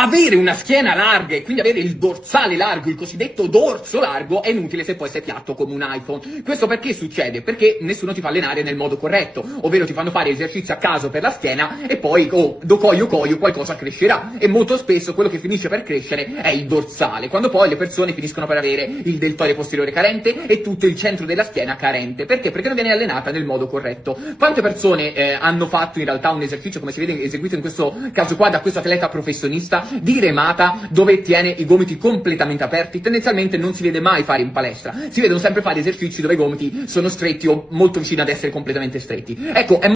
Avere una schiena larga e quindi avere il dorsale largo, il cosiddetto dorso largo, è inutile se poi sei piatto come un iPhone. Questo perché succede? Perché nessuno ti fa allenare nel modo corretto, ovvero ti fanno fare esercizi a caso per la schiena e poi, docoio qualcosa crescerà. E molto spesso quello che finisce per crescere è il dorsale, quando poi le persone finiscono per avere il deltoide posteriore carente e tutto il centro della schiena carente. Perché? Perché non viene allenata nel modo corretto. Quante persone hanno fatto in realtà un esercizio, come si vede eseguito in questo caso qua da questo atleta professionista, di remata, dove tiene i gomiti completamente aperti? Tendenzialmente non si vede mai fare in palestra, si vedono sempre fare esercizi dove i gomiti sono stretti o molto vicini ad essere completamente stretti. Ecco, è